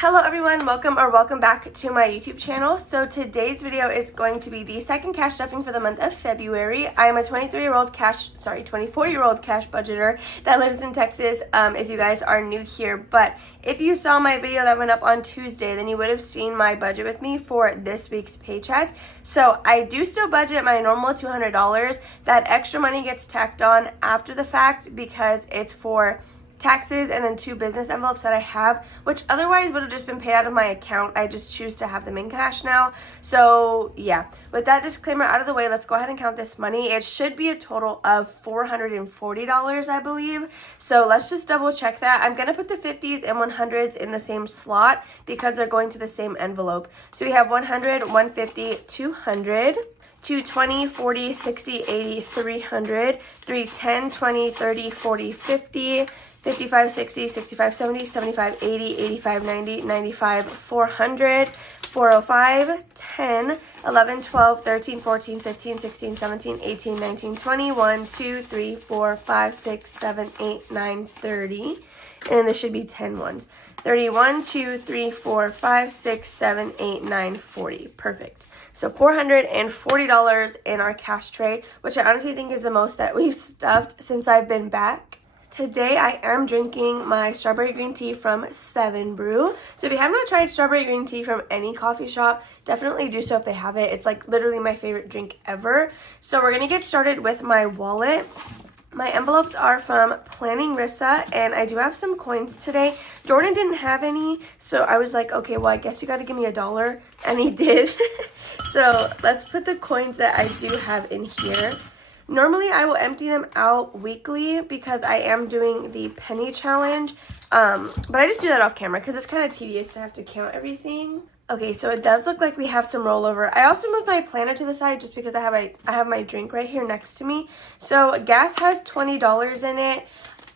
Hello everyone, welcome back to my YouTube channel. So today's video is going to be the second cash stuffing for the month of February. I am a 24-year-old cash budgeter that lives in Texas, if you guys are new here. But if you saw my video that went up on Tuesday, then you would have seen my budget with me for this week's paycheck. So I do still budget my normal $200. That extra money gets tacked on after the fact because it's for taxes and then 2 business envelopes that I have, which otherwise would have just been paid out of my account. I just choose to have them in cash now. So yeah, with that disclaimer out of the way, let's go ahead and count this money. It should be a total of $440, I believe. So let's just double check that. I'm gonna put the 50s and 100s in the same slot because they're going to the same envelope. So we have 100, 150, 200, 220, 40, 60, 80, 300, 310, 20, 30, 40, 50, 55, 60, 65, 70, 75, 80, 85, 90, 95, 400, 405, 10, 11, 12, 13, 14, 15, 16, 17, 18, 19, 20, 1, 2, 3, 4, 5, 6, 7, 8, 9, 30. And this should be 10 ones. 31, 2, 3, 4, 5, 6, 7, 8, 9, 40. Perfect. So $440 in our cash tray, which I honestly think is the most that we've stuffed since I've been back. Today I am drinking my strawberry green tea from 7 Brew. So if you have not tried strawberry green tea from any coffee shop, definitely do so if they have it. It's like literally my favorite drink ever. So we're going to get started with my wallet. My envelopes are from Planning Rissa, and I do have some coins today. Jordan didn't have any, so I was like, okay, well, I guess you got to give me $1, and he did. So let's put the coins that I do have in here. Normally, I will empty them out weekly because I am doing the penny challenge, but I just do that off camera because it's kind of tedious to have to count everything. Okay, so it does look like we have some rollover. I also moved my planner to the side just because I have my drink right here next to me. So gas has $20 in it.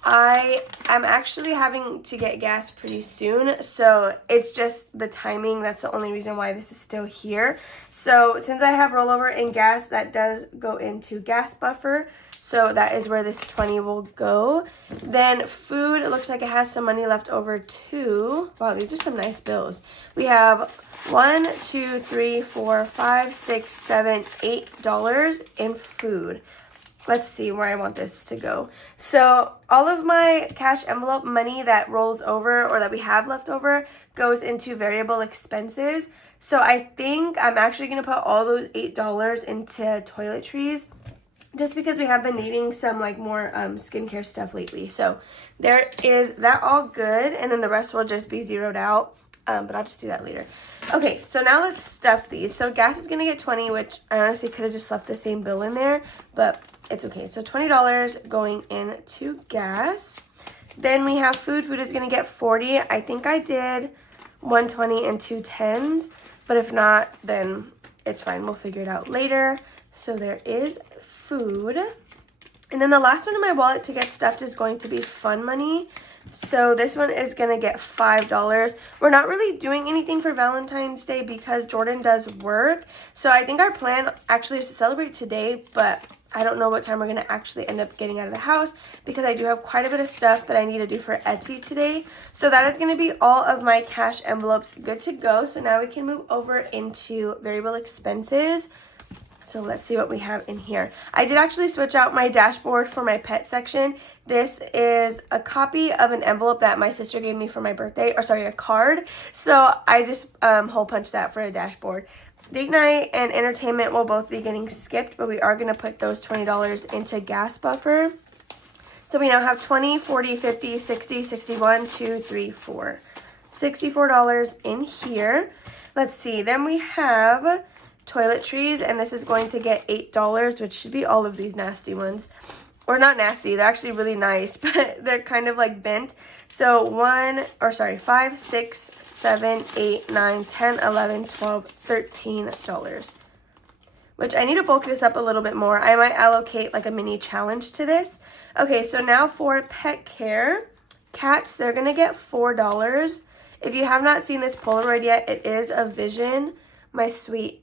I am actually having to get gas pretty soon, so it's just the timing. That's the only reason why this is still here. So since I have rollover in gas, that does go into gas buffer. So that is where this 20 will go. Then food, it looks like it has some money left over too. Wow, these are some nice bills. We have $1, 2, 3, 4, 5, 6, 7, $8 in food. Let's see where I want this to go. So all of my cash envelope money that rolls over or that we have left over goes into variable expenses. So I think I'm actually going to put all those $8 into toiletries just because we have been needing some like more skincare stuff lately. So there is that all good, and then the rest will just be zeroed out. But I'll just do that later. Okay, so now let's stuff these. So gas is going to get 20, which I honestly could have just left the same bill in there, but it's okay. So $20 going into gas. Then we have food. Food is going to get 40. I think I did 120 and 2 10s, but if not, then it's fine. We'll figure it out later. So there is food. And then the last one in my wallet to get stuffed is going to be fun money. So this one is going to get $5. We're not really doing anything for Valentine's Day because Jordan does work. So I think our plan actually is to celebrate today, but I don't know what time we're going to actually end up getting out of the house because I do have quite a bit of stuff that I need to do for Etsy today. So that is going to be all of my cash envelopes good to go. So now we can move over into variable expenses. So let's see what we have in here. I did actually switch out my dashboard for my pet section. This is a copy of an envelope that my sister gave me for my birthday, or sorry, a card. So I just hole punched that for a dashboard. Date night and entertainment will both be getting skipped, but we are going to put those $20 into gas buffer. So we now have 20, 40, 50, 60, 61, 2, 3, 4. $64 in here. Let's see. Then we have toiletries, and this is going to get $8, which should be all of these nasty ones. Or not nasty, they're actually really nice, but they're kind of like bent. So 5, 6, 7, 8, 9, 10, 11, 12, $13. Which I need to bulk this up a little bit more. I might allocate like a mini challenge to this. Okay, so now for pet care. Cats, they're going to get $4. If you have not seen this Polaroid yet, it is a Vision. My sweet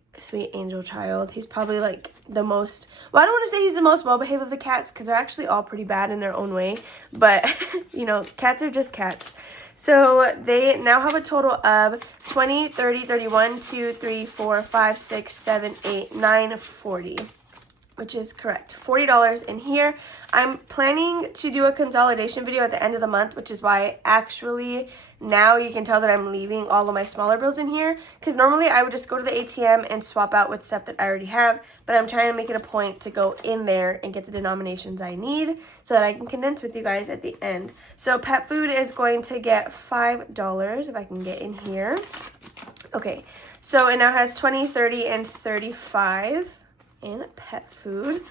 angel child. He's probably like the most, well, I don't want to say he's the most well-behaved of the cats because they're actually all pretty bad in their own way, but you know, cats are just cats. So they now have a total of 20, 30, 31, 2, 3, 4, 5, 6, 7, 8, 9, 40. Which is correct. $40 in here. I'm planning to do a consolidation video at the end of the month, which is why actually now you can tell that I'm leaving all of my smaller bills in here, because normally I would just go to the ATM and swap out with stuff that I already have, but I'm trying to make it a point to go in there and get the denominations I need so that I can condense with you guys at the end. So pet food is going to get $5 if I can get in here. Okay, so it now has 20, 30, and 35. In pet food.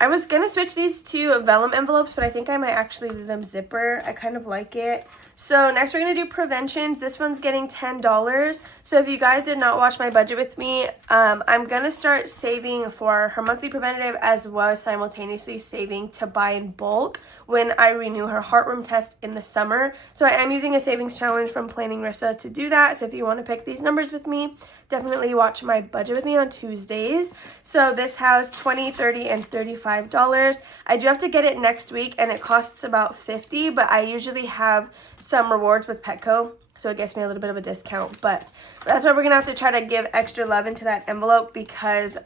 I was gonna switch these to vellum envelopes, but I think I might actually do them zipper. I kind of like it. So next we're gonna do preventions. This one's getting $10. So if you guys did not watch my budget with me, I'm gonna start saving for her monthly preventative as well as simultaneously saving to buy in bulk when I renew her heartworm test in the summer. So I am using a savings challenge from Planning Rissa to do that. So if you want to pick these numbers with me, definitely watch my budget with me on Tuesdays. So this has $20, $30, and $35. I do have to get it next week and it costs about $50, but I usually have some rewards with Petco, so it gets me a little bit of a discount. But that's why we're gonna have to try to give extra love into that envelope, because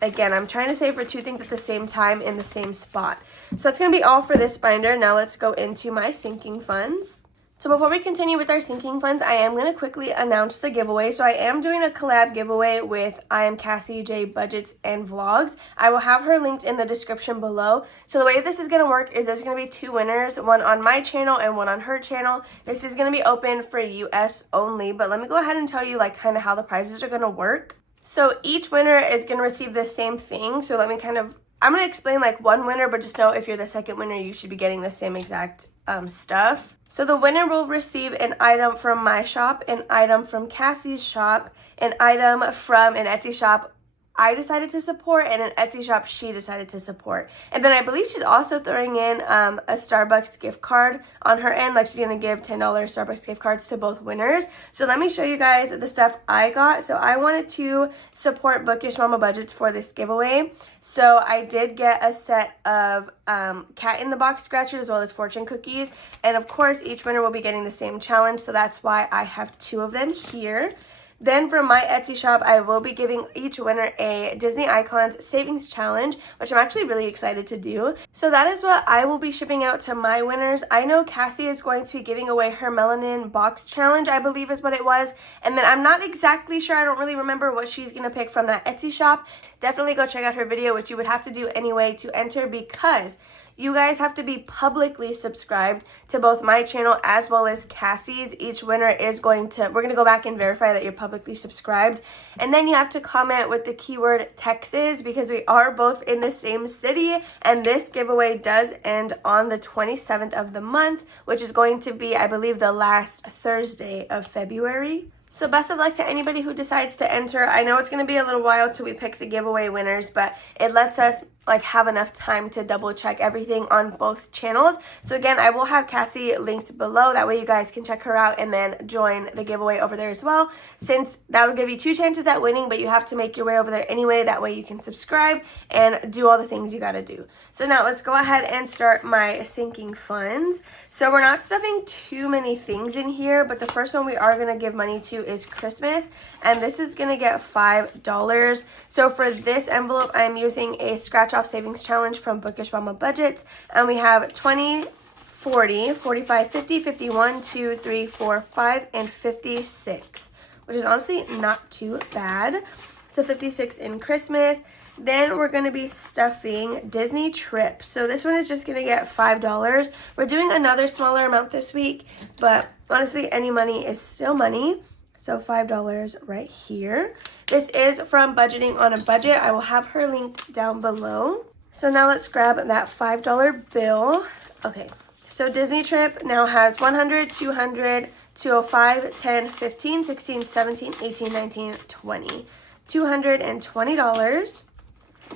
again, I'm trying to save for two things at the same time in the same spot. So that's gonna be all for this binder. Now let's go into my sinking funds. So before we continue with our sinking funds, I am going to quickly announce the giveaway. So I am doing a collab giveaway with I am Cassie J Budgets and Vlogs. I will have her linked in the description below. So the way this is going to work is there's going to be two winners, one on my channel and one on her channel. This is going to be open for US only, but let me go ahead and tell you like kind of how the prizes are going to work. So each winner is going to receive the same thing. So I'm going to explain like one winner, but just know if you're the second winner, you should be getting the same exact stuff. So the winner will receive an item from my shop, an item from Cassie's shop, an item from an Etsy shop I decided to support, and an Etsy shop she decided to support. And then I believe she's also throwing in a Starbucks gift card on her end. Like she's going to give $10 Starbucks gift cards to both winners. So let me show you guys the stuff I got. So I wanted to support Bookish Mama Budgets for this giveaway. So I did get a set of cat in the box scratchers as well as fortune cookies. And of course, each winner will be getting the same challenge. So that's why I have two of them here. Then from my Etsy shop, I will be giving each winner a Disney Icons Savings Challenge, which I'm actually really excited to do. So that is what I will be shipping out to my winners. I know Cassie is going to be giving away her Melanin Box Challenge, I believe is what it was. And then I'm not exactly sure, I don't really remember what she's going to pick from that Etsy shop. Definitely go check out her video, which you would have to do anyway to enter, because you guys have to be publicly subscribed to both my channel as well as Cassie's. Each winner is we're going to go back and verify that you're publicly subscribed. And then you have to comment with the keyword Texas, because we are both in the same city. And this giveaway does end on the 27th of the month, which is going to be, I believe, the last Thursday of February. So best of luck to anybody who decides to enter. I know it's going to be a little while till we pick the giveaway winners, but it lets us have enough time to double check everything on both channels. So again, I will have Cassie linked below. That way you guys can check her out and then join the giveaway over there as well, since that'll give you two chances at winning, but you have to make your way over there anyway. That way you can subscribe and do all the things you got to do. So now let's go ahead and start my sinking funds. So we're not stuffing too many things in here, but the first one we are going to give money to is Christmas, and this is going to get $5. So for this envelope, I'm using a scratch off savings challenge from Bookish Mama Budgets, and we have 20, 40, 45, 50, 51, 2, 3, 4, 5, and 56, which is honestly not too bad. So 56 in Christmas. Then we're going to be stuffing Disney Trip. So this one is just going to get $5. We're doing another smaller amount this week, but honestly, any money is still money. So $5 right here. This is from Budgeting on a Budget. I will have her linked down below. So now let's grab that $5 bill. Okay, so Disney Trip now has 100, 200, 205, 10, 15, 16, 17, 18, 19, 20. $220,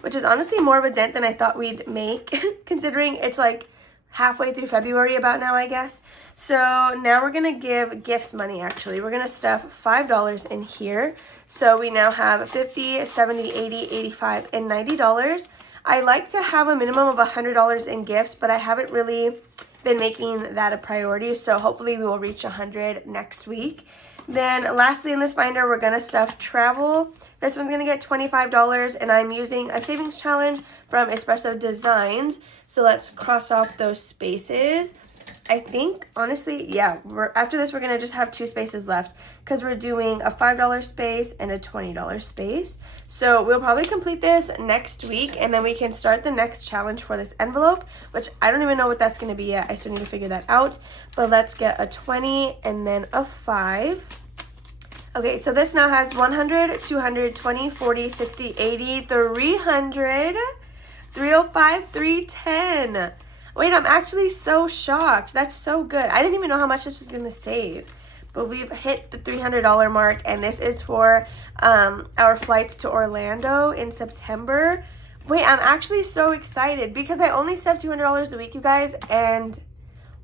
which is honestly more of a dent than I thought we'd make, considering it's like halfway through February about now, I guess. So now we're going to give gifts money, actually. We're going to stuff $5 in here. So we now have $50, $70, $80, $85, and $90. I like to have a minimum of $100 in gifts, but I haven't really been making that a priority. So hopefully we will reach 100 next week. Then lastly in this binder, we're going to stuff travel. This one's going to get $25, and I'm using a savings challenge from Espresso Designs. So let's cross off those spaces. I think, honestly, yeah, after this, we're going to just have 2 spaces left because we're doing a $5 space and a $20 space. So we'll probably complete this next week, and then we can start the next challenge for this envelope, which I don't even know what that's going to be yet. I still need to figure that out. But let's get a 20 and then a 5. Okay, so this now has 100, 200, 20, 40, 60, 80, 300, 305, 310. Wait, I'm actually so shocked. That's so good. I didn't even know how much this was going to save. But we've hit the $300 mark, and this is for our flights to Orlando in September. Wait, I'm actually so excited because I only stuff $200 a week, you guys, and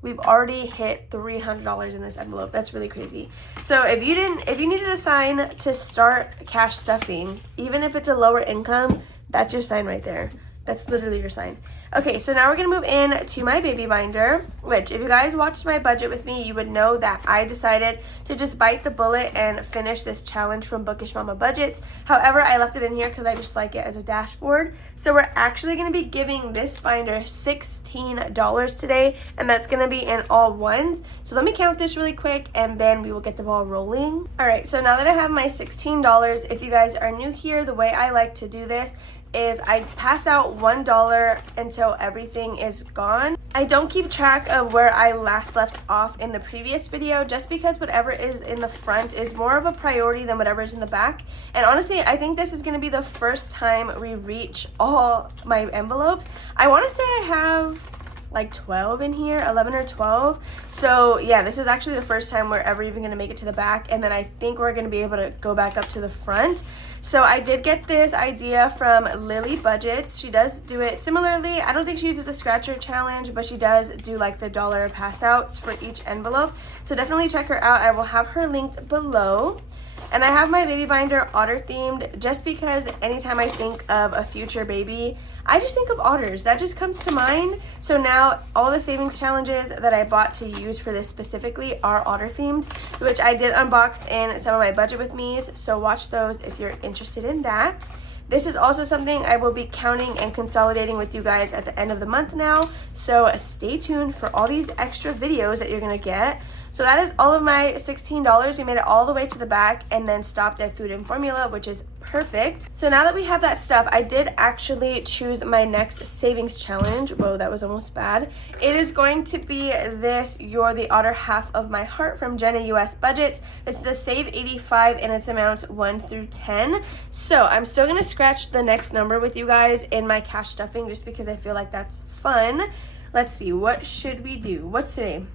we've already hit $300 in this envelope. That's really crazy. So if you needed a sign to start cash stuffing, even if it's a lower income, that's your sign right there. That's literally your sign. Okay, so now we're going to move in to my baby binder, which if you guys watched my budget with me, you would know that I decided to just bite the bullet and finish this challenge from Bookish Mama Budgets. However, I left it in here because I just like it as a dashboard. So we're actually going to be giving this binder $16 today, and that's going to be in all ones. So let me count this really quick, and then we will get the ball rolling. All right, so now that I have my $16, if you guys are new here, the way I like to do this is I pass out $1 until everything is gone. I don't keep track of where I last left off in the previous video just because whatever is in the front is more of a priority than whatever is in the back. And honestly, I think this is going to be the first time we reach all my envelopes. I want to say I have like 12 in here, 11 or 12. So yeah, this is actually the first time we're ever even gonna make it to the back, and then I think we're gonna be able to go back up to the front. So I did get this idea from Lily Budgets. She does do it similarly. I don't think she uses a scratcher challenge, but she does do like the dollar pass outs for each envelope. So definitely check her out. I will have her linked below. And I have my baby binder otter themed just because anytime I think of a future baby, I just think of otters. That just comes to mind. So now all the savings challenges that I bought to use for this specifically are otter themed, which I did unbox in some of my budget with me's. So watch those if you're interested in that. This is also something I will be counting and consolidating with you guys at the end of the month now. So stay tuned for all these extra videos that you're gonna get. So that is all of my $16. We made it all the way to the back and then stopped at food and formula, which is perfect. So now that we have that stuff, I did actually choose my next savings challenge. Whoa, that was almost bad. It is going to be this You're the Otter Half of My Heart from Jenna US Budgets. This is a save 85 and it's amounts 1 through 10. So I'm still gonna scratch the next number with you guys in my cash stuffing just because I feel like that's fun. Let's see, what should we do? What's today?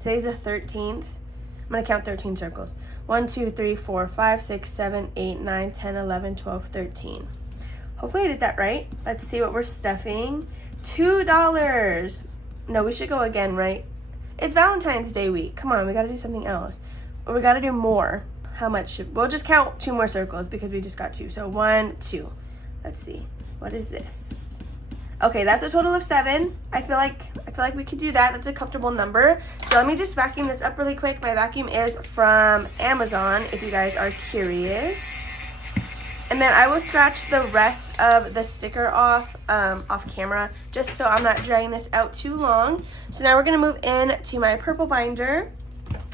Today's the 13th. I'm going to count 13 circles. 1, 2, 3, 4, 5, 6, 7, 8, 9, 10, 11, 12, 13. Hopefully I did that right. Let's see what we're stuffing. $2. No, we should go again, right? It's Valentine's Day week. Come on, we got to do something else. Or we got to do more. How much should... We'll just count 2 more circles because we just got 2. So 1, 2. Let's see. What is this? Okay, that's a total of 7. I feel like we could do that. That's a comfortable number. So let me just vacuum this up really quick. My vacuum is from Amazon, if you guys are curious. And then I will scratch the rest of the sticker off camera, just so I'm not dragging this out too long. So now we're gonna move in to my purple binder,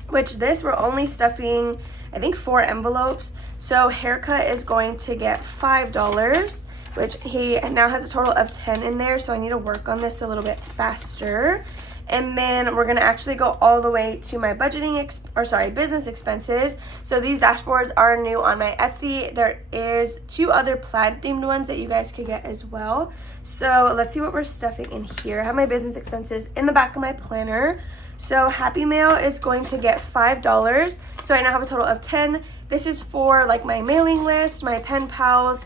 which this we're only stuffing, I think 4 envelopes. So haircut is going to get $5. Which he now has a total of 10 in there, so I need to work on this a little bit faster. And then we're gonna actually go all the way to my business expenses. So these dashboards are new on my Etsy. There is 2 other plaid themed ones that you guys could get as well. So let's see what we're stuffing in here. I have my business expenses in the back of my planner. So Happy Mail is going to get $5. So I now have a total of 10. This is for like my mailing list, my pen pals,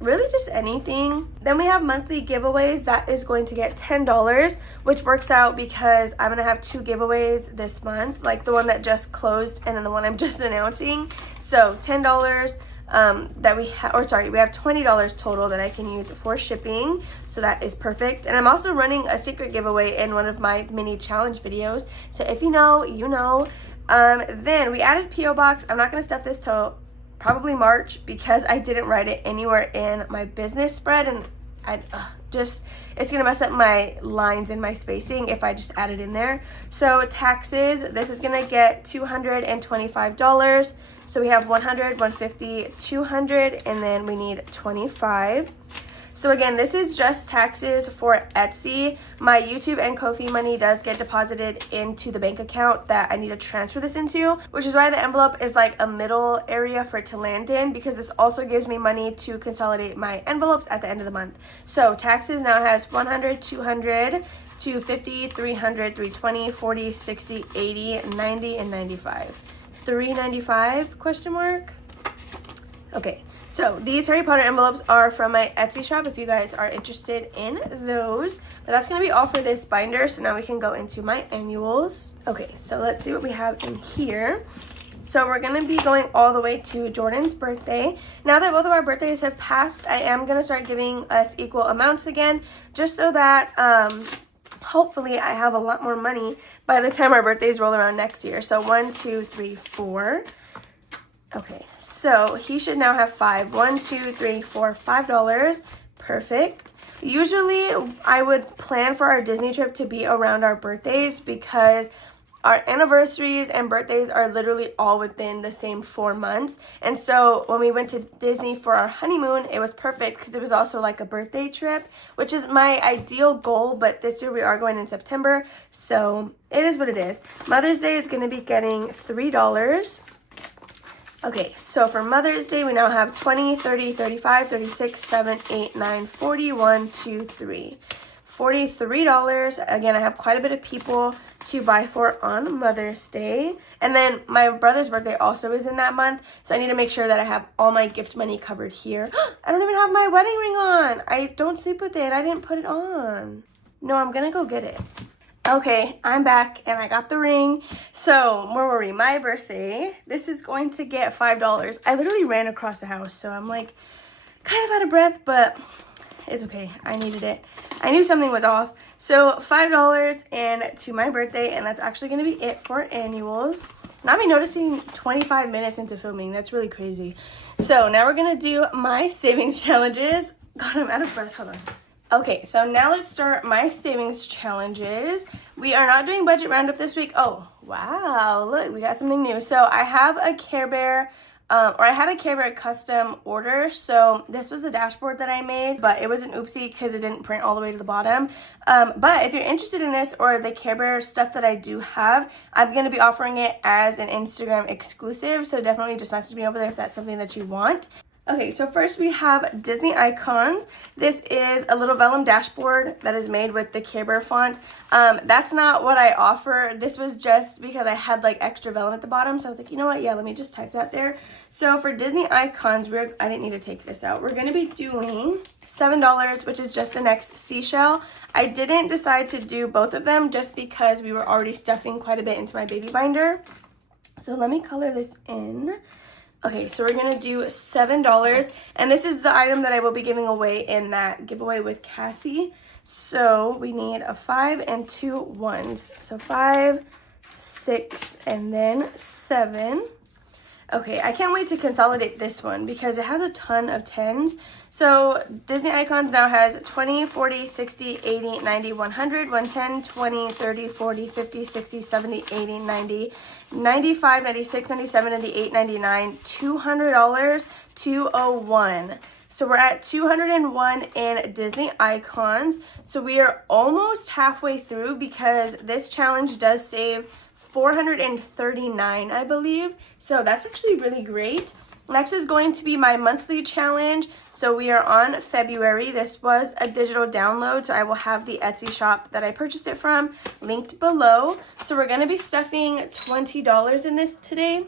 really just anything. Then we have monthly giveaways. That is going to get $10, which works out because I'm gonna have 2 giveaways this month, like the one that just closed and then the one I'm just announcing. So $10. that we have, or sorry, we have $20 total that I can use for shipping, so that is perfect. And I'm also running a secret giveaway in one of my mini challenge videos, so if you know, you know. Then we added P.O. Box. I'm not going to stuff this till probably March because I didn't write it anywhere in my business spread, and it's gonna mess up my lines and my spacing if I just add it in there. So taxes, this is gonna get $225. So we have 100, 150, 200, and then we need 25. So again, this is just taxes for Etsy. My YouTube and Ko-fi money does get deposited into the bank account that I need to transfer this into, which is why the envelope is like a middle area for it to land in, because this also gives me money to consolidate my envelopes at the end of the month. So taxes now has 100, 200, 250, 300, 320, 40, 60, 80, 90, and 95. 395 question mark? Okay. So these Harry Potter envelopes are from my Etsy shop if you guys are interested in those. But that's going to be all for this binder. So now we can go into my annuals. Okay, so let's see what we have in here. So we're going to be going all the way to Jordan's birthday. Now that both of our birthdays have passed, I am going to start giving us equal amounts again, just so that hopefully I have a lot more money by the time our birthdays roll around next year. So 1, 2, 3, 4. Okay, so he should now have 5. 1, 2, 3, 4, $5. Perfect. Usually I would plan for our Disney trip to be around our birthdays because our anniversaries and birthdays are literally all within the same 4 months. And so when we went to Disney for our honeymoon, it was perfect because it was also like a birthday trip, which is my ideal goal. But this year we are going in September, so it is what it is. Mother's Day is going to be getting $3. Okay, so for Mother's Day, we now have 20, 30, 35, 36, 7, 8, 9, 40, 1, 2, 3. $43. Again, I have quite a bit of people to buy for on Mother's Day. And then my brother's birthday also is in that month, so I need to make sure that I have all my gift money covered here. I don't even have my wedding ring on. I don't sleep with it. I didn't put it on. No, I'm gonna go get it. Okay, I'm back and I got the ring. So, where were we? My birthday. This is going to get $5. I literally ran across the house, so I'm like kind of out of breath, but it's okay. I needed it. I knew something was off. So, $5 and to my birthday, and that's actually going to be it for annuals. Not me noticing 25 minutes into filming. That's really crazy. So, now we're going to do my savings challenges. God, I'm out of breath. Hold on. Okay, so now let's start my savings challenges. We are not doing budget roundup this week. Oh, wow, look, we got something new. So I have a Care Bear, I had a Care Bear custom order. So this was a dashboard that I made, but it was an oopsie because it didn't print all the way to the bottom. But if you're interested in this or the Care Bear stuff that I do have, I'm going to be offering it as an Instagram exclusive. So definitely just message me over there if that's something that you want. Okay, so first we have Disney icons. This is a little vellum dashboard that is made with the Care Bear font. That's not what I offer. This was just because I had like extra vellum at the bottom. So I was like, you know what? Yeah, let me just type that there. So for Disney icons, I didn't need to take this out. We're going to be doing $7, which is just the next seashell. I didn't decide to do both of them just because we were already stuffing quite a bit into my baby binder. So let me color this in. Okay, so we're going to do $7, and this is the item that I will be giving away in that giveaway with Cassie. So we need a 5 and 2 ones. So 5, 6, and then 7. Okay, I can't wait to consolidate this one because it has a ton of 10s. So Disney Icons now has 20, 40, 60, 80, 90, 100, 110, 20, 30, 40, 50, 60, 70, 80, 90, 95, 96, 97, 98, 99, $200, 201. So we're at 201 in Disney Icons. So we are almost halfway through because this challenge does save $439, I believe. So that's actually really great. Next is going to be my monthly challenge. So we are on February. This was a digital download, so I will have the Etsy shop that I purchased it from linked below. So we're going to be stuffing $20 in this today,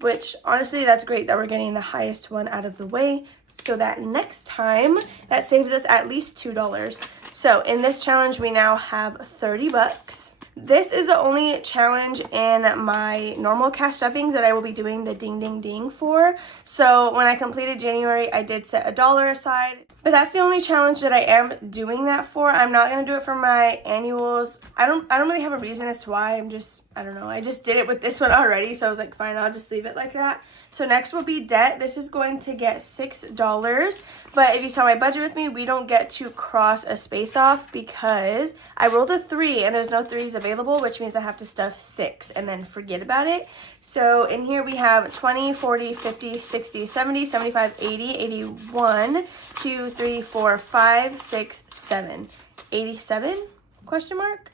which honestly, that's great that we're getting the highest one out of the way, so that next time that saves us at least $2. So in this challenge, we now have $30. This is the only challenge in my normal cash stuffings that I will be doing the ding ding ding for. So when I completed January, I did set $1 aside. But that's the only challenge that I am doing that for. I'm not going to do it for my annuals. I don't really have a reason as to why. I don't know. I just did it with this one already. So I was like, fine, I'll just leave it like that. So next will be debt. This is going to get $6. But if you saw my budget with me, we don't get to cross a space off because I rolled a 3 and there's no 3s available, which means I have to stuff 6 and then forget about it. So in here we have 20, 40, 50, 60, 70, 75, 80, 81, 2, 3, 4, 5, 6, 7. 87? Question mark?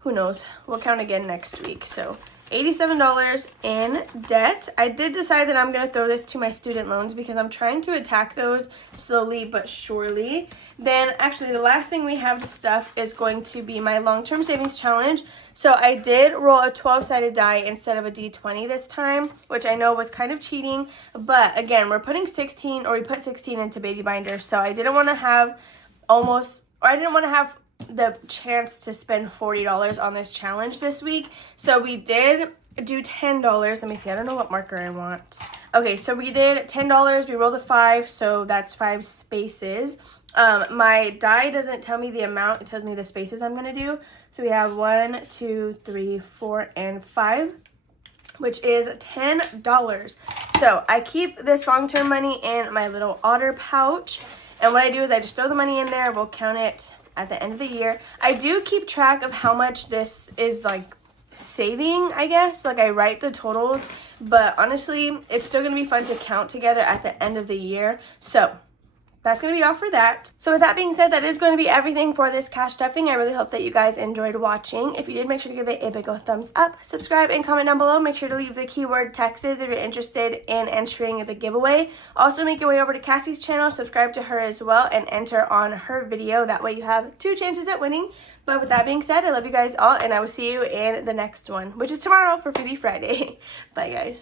Who knows? We'll count again next week. So $87 in debt. I did decide that I'm going to throw this to my student loans because I'm trying to attack those slowly but surely. Then actually the last thing we have to stuff is going to be my long-term savings challenge. So I did roll a 12-sided die instead of a D20 this time, which I know was kind of cheating. But again, we put 16 into baby binders. So I didn't want to have the chance to spend $40 on this challenge this week. So we did do $10. Let me see. I don't know what marker I want. Okay, so we did $10. We rolled a 5, so that's 5 spaces. My die doesn't tell me the amount. It tells me the spaces I'm going to do. So we have 1, 2, 3, 4, and 5, which is $10. So I keep this long-term money in my little otter pouch. And what I do is I just throw the money in there. We'll count it at the end of the year. I do keep track of how much this is like saving, I guess. Like I write the totals, but honestly, it's still going to be fun to count together at the end of the year. So that's going to be all for that. So with that being said, that is going to be everything for this cash stuffing. I really hope that you guys enjoyed watching. If you did, make sure to give it a big old thumbs up, subscribe, and comment down below. Make sure to leave the keyword Texas if you're interested in entering the giveaway. Also, make your way over to Cassie's channel, subscribe to her as well, and enter on her video. That way you have 2 chances at winning. But with that being said, I love you guys all, and I will see you in the next one, which is tomorrow for Freebie Friday. Bye, guys.